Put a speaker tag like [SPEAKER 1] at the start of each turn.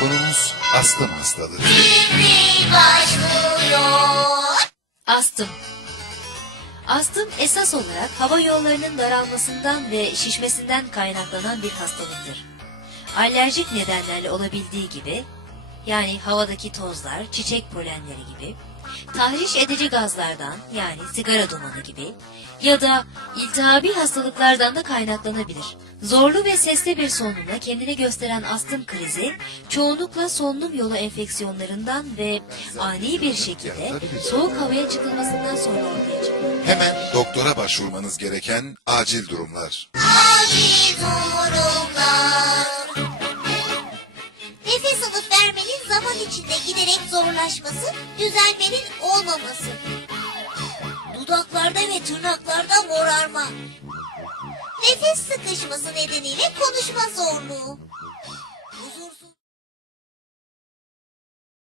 [SPEAKER 1] Konumuz astım hastalığı.
[SPEAKER 2] Astım. Astım esas olarak hava yollarının daralmasından ve şişmesinden kaynaklanan bir hastalıktır. Alerjik nedenlerle olabildiği gibi, yani havadaki tozlar, çiçek polenleri gibi, tahriş edici gazlardan yani sigara dumanı gibi ya da iltihabi hastalıklardan da kaynaklanabilir. Zorlu ve sesli bir solunumla kendini gösteren astım krizi çoğunlukla solunum yolu enfeksiyonlarından ve ani bir şekilde soğuk havaya çıkılmasından sonra ortaya çıkıyor.
[SPEAKER 1] Hemen doktora başvurmanız gereken acil durumlar.
[SPEAKER 3] Nefes zaman içinde giderek zorlaşması, düzelmenin olmaması. Dudaklarda ve tırnaklarda morarma. Nefes sıkışması nedeniyle konuşma zorluğu.